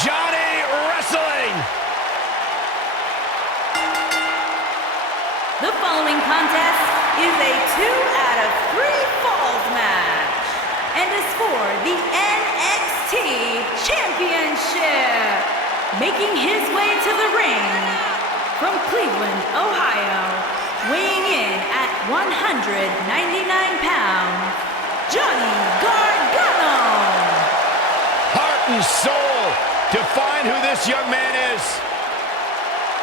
Johnny Wrestling. The following contest is a 2 out of 3 falls match and is for the NXT Championship. Making his way to the ring from Cleveland, Ohio, weighing in at 199 pounds, Johnny Gargano. Heart and soul, define who this young man is.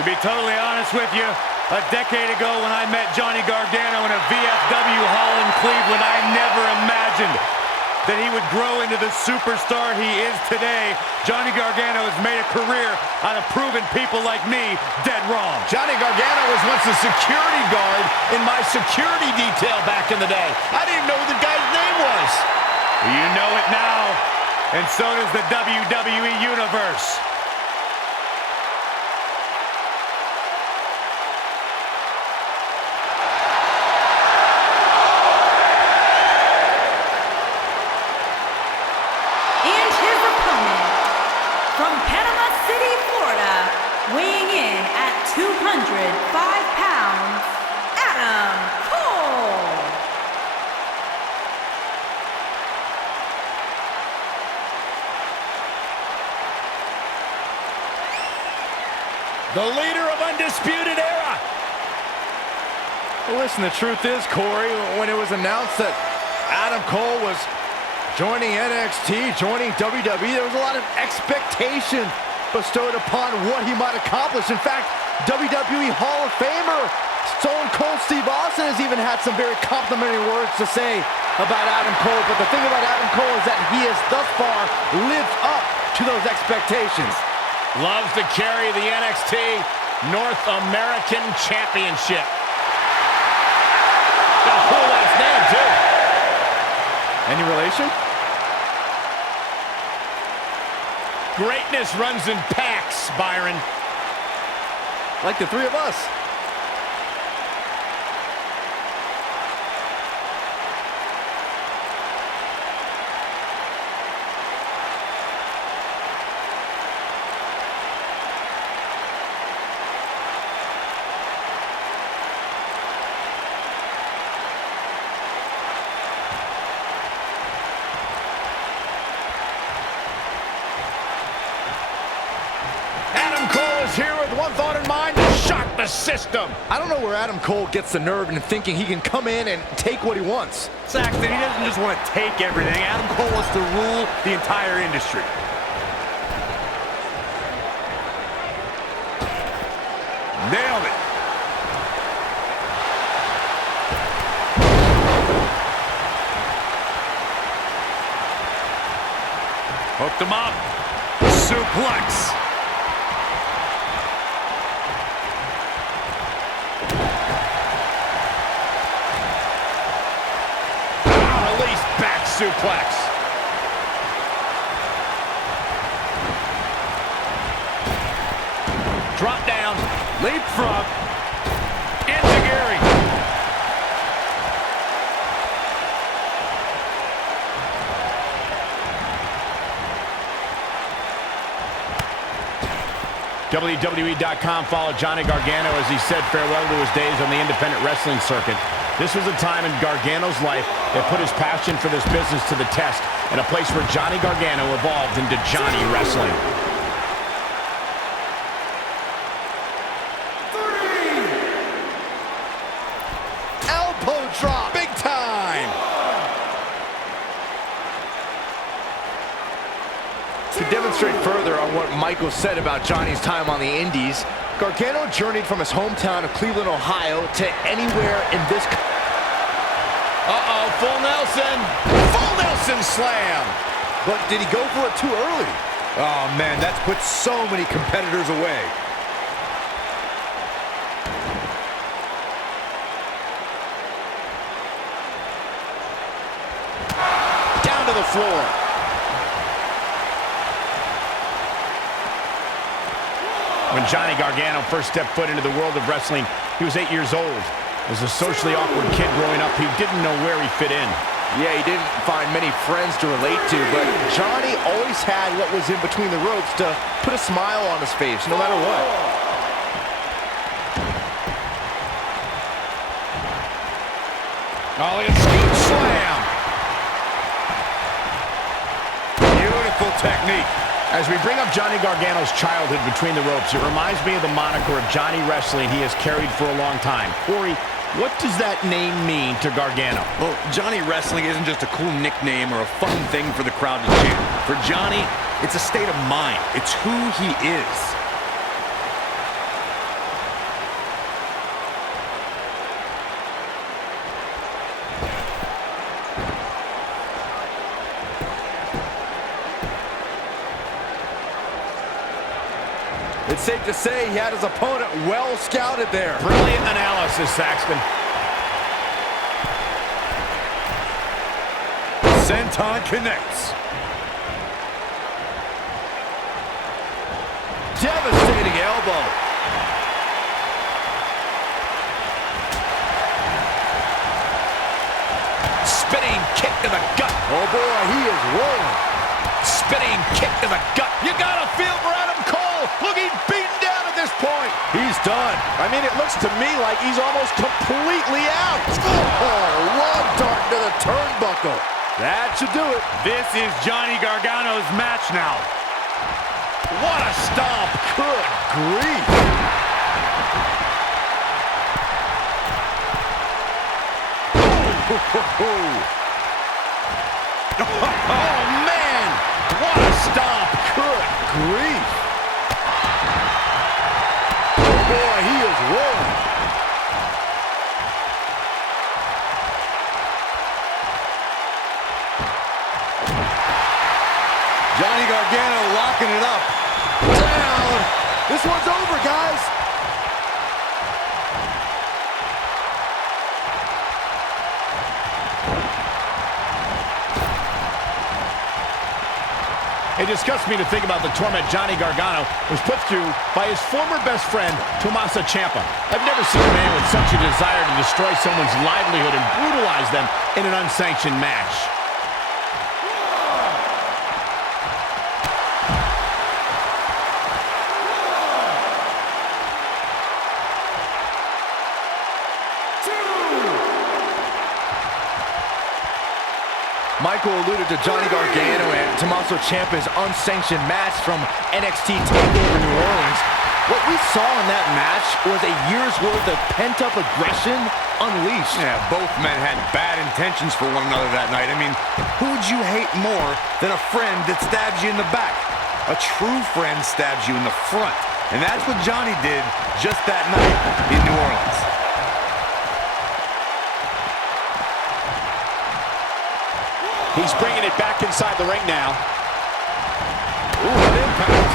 To be totally honest with you, a decade ago when I met Johnny Gargano in a VFW hall in Cleveland, I never imagined that he would grow into the superstar he is today. Johnny Gargano has made a career out of proving people like me dead wrong. Johnny Gargano was once a security guard in my security detail back in the day. I didn't even know what the guy's name was. You know it now, and so does the WWE Universe. From Panama City, Florida, weighing in at 205 pounds, Adam Cole. The leader of Undisputed Era. Well, listen, the truth is, Corey, when it was announced that Adam Cole was joining NXT, joining WWE, there was a lot of expectation bestowed upon what he might accomplish. In fact, WWE Hall of Famer Stone Cold Steve Austin has even had some very complimentary words to say about Adam Cole. But the thing about Adam Cole is that he has thus far lived up to those expectations. Loves to carry the NXT North American Championship. Got a cool last name, too. Any relation? Greatness runs in packs, Byron. Like the three of us. Here with one thought in mind, to shock the system. I don't know where Adam Cole gets the nerve in thinking he can come in and take what he wants. Saxton, he doesn't just want to take everything. Adam Cole wants to rule the entire industry. Nailed it. Hooked him up. Suplex. Suplex. Drop down. Leapfrog. Enziguri. WWE.com followed Johnny Gargano as he said farewell to his days on the independent wrestling circuit. This was a time in Gargano's life that put his passion for this business to the test, and a place where Johnny Gargano evolved into Johnny Wrestling. 3. Elbow drop. Big time. To demonstrate further on what Michael said about Johnny's time on the Indies, Gargano journeyed from his hometown of Cleveland, Ohio to anywhere in this country. Uh-oh, full Nelson. Full Nelson slam. But did he go for it too early? Oh, man, that's put so many competitors away. Down to the floor. When Johnny Gargano first stepped foot into the world of wrestling, he was 8 years old. As a socially awkward kid growing up, he didn't know where he fit in. Yeah, he didn't find many friends to relate to, but Johnny always had what was in between the ropes to put a smile on his face, no matter what. Ollie, a scoop slam. Beautiful technique. As we bring up Johnny Gargano's childhood between the ropes, it reminds me of the moniker of Johnny Wrestling he has carried for a long time. Corey, what does that name mean to Gargano? Well, Johnny Wrestling isn't just a cool nickname or a fun thing for the crowd to chant. For Johnny, it's a state of mind. It's who he is. It's safe to say he had his opponent well scouted there. Brilliant analysis, Saxton. Senton connects. Devastating elbow. Spinning kick to the gut. Oh boy, he is rolling. Spinning kick to the gut. You gotta feel for Adam Cole. Looking beaten down at this point. He's done. I mean, it looks to me like he's almost completely out. Oh, love dart to the turnbuckle. That should do it. This is Johnny Gargano's match now. What a stomp. Good grief. Oh, man. What a stomp. Good grief. Oh, boy, he is rolling. Johnny Gargano locking it up. Down. This one's over, guys. It disgusts me to think about the torment Johnny Gargano was put through by his former best friend, Tommaso Ciampa. I've never seen a man with such a desire to destroy someone's livelihood and brutalize them in an unsanctioned match. Michael alluded to Johnny Gargano and Tommaso Ciampa's unsanctioned match from NXT Takeover New Orleans. What we saw in that match was a year's worth of pent-up aggression unleashed. Yeah, both men had bad intentions for one another that night. I mean, who would you hate more than a friend that stabs you in the back? A true friend stabs you in the front. And that's what Johnny did just that night in New Orleans. He's bringing it back inside the ring now. Ooh, what impact.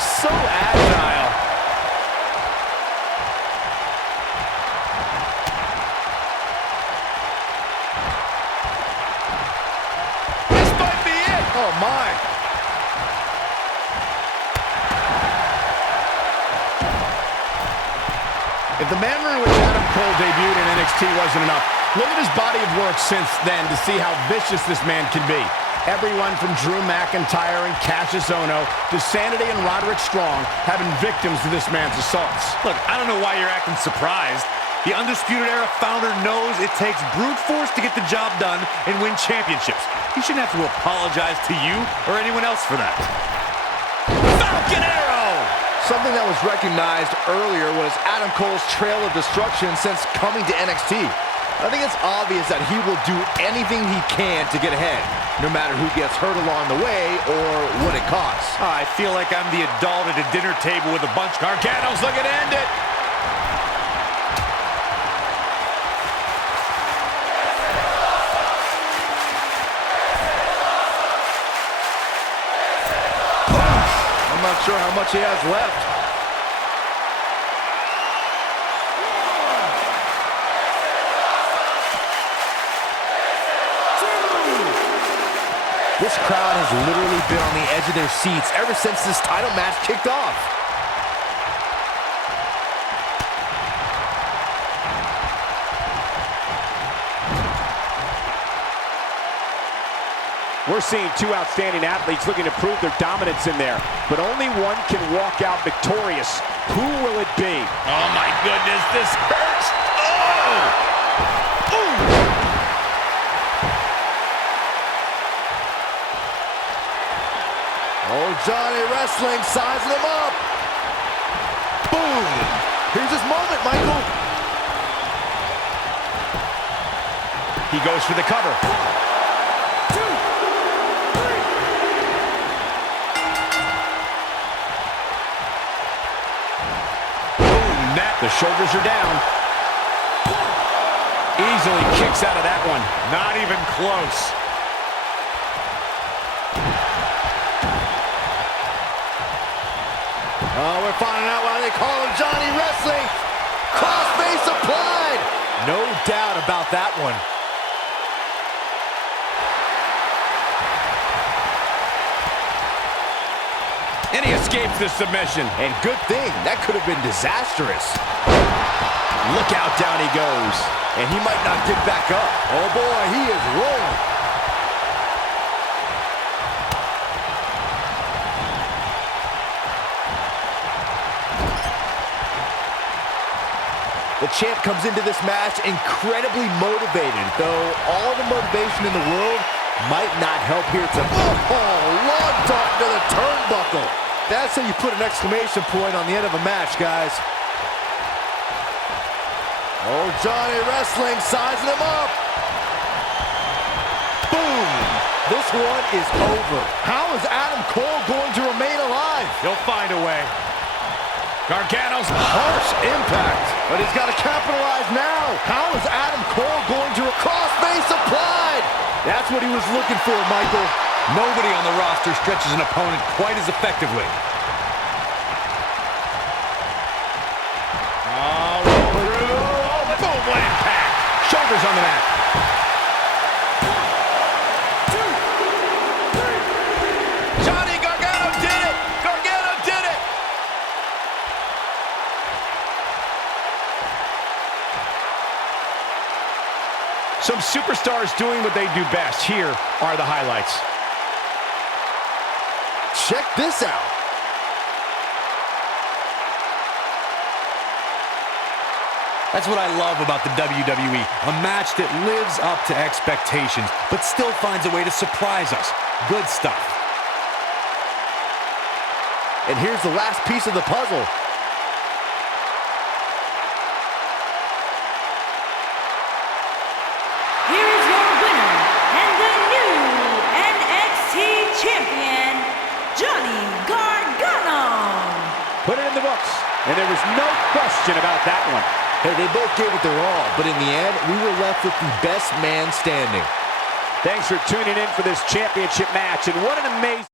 So agile. This might be it. Oh, my. If the manner in which Adam Cole debuted in NXT wasn't enough, look at his body of work since then to see how vicious this man can be. Everyone from Drew McIntyre and Cassius Ohno to Sanity and Roderick Strong have been victims to this man's assaults. Look, I don't know why you're acting surprised. The Undisputed Era founder knows it takes brute force to get the job done and win championships. He shouldn't have to apologize to you or anyone else for that. Falcon Arrow. Something that was recognized earlier was Adam Cole's trail of destruction since coming to NXT. I think it's obvious that he will do anything he can to get ahead, no matter who gets hurt along the way or what it costs. I feel like I'm the adult at a dinner table with a bunch. Gargano's looking to end it. I'm not sure how much he has left. This crowd has literally been on the edge of their seats ever since this title match kicked off. We're seeing two outstanding athletes looking to prove their dominance in there, but only one can walk out victorious. Who will it be? Oh my goodness, this hurts. Oh! Ooh! Oh, Johnny Wrestling sizing him up. Boom! Here's his moment, Michael. He goes for the cover. 1, 2, 3. Boom, the shoulders are down. Easily kicks out of that one. Not even close. Oh, we're finding out why they call him Johnny Wrestling. Crossface applied. No doubt about that one. And he escapes the submission. And good thing, that could have been disastrous. Look out, down he goes. And he might not get back up. Oh boy, he is rolling. The champ comes into this match incredibly motivated, though all the motivation in the world might not help here to... Oh, long dart to the turnbuckle. That's how you put an exclamation point on the end of a match, guys. Oh, Johnny Wrestling sizing him up. Boom. This one is over. How is Adam Cole going to remain alive? He'll find a way. Gargano's Harsh impact, but he's got to capitalize now. How is Adam Cole going to... Crossface applied. That's what he was looking for, Michael. Nobody on the roster stretches an opponent quite as effectively. oh, boom, what impact. Shoulders on the mat. 1, 2, 3. Johnny Gargano did it. Gargano did it. Some superstars doing what they do best. Here are the highlights. Check this out. That's what I love about the WWE. A match that lives up to expectations, but still finds a way to surprise us. Good stuff. And here's the last piece of the puzzle. Here is your winner and the new NXT champion, Johnny Gargano. Put it in the books, and there was no question about that one. Hey, they both gave it their all, but in the end, we were left with the best man standing. Thanks for tuning in for this championship match, and what an amazing...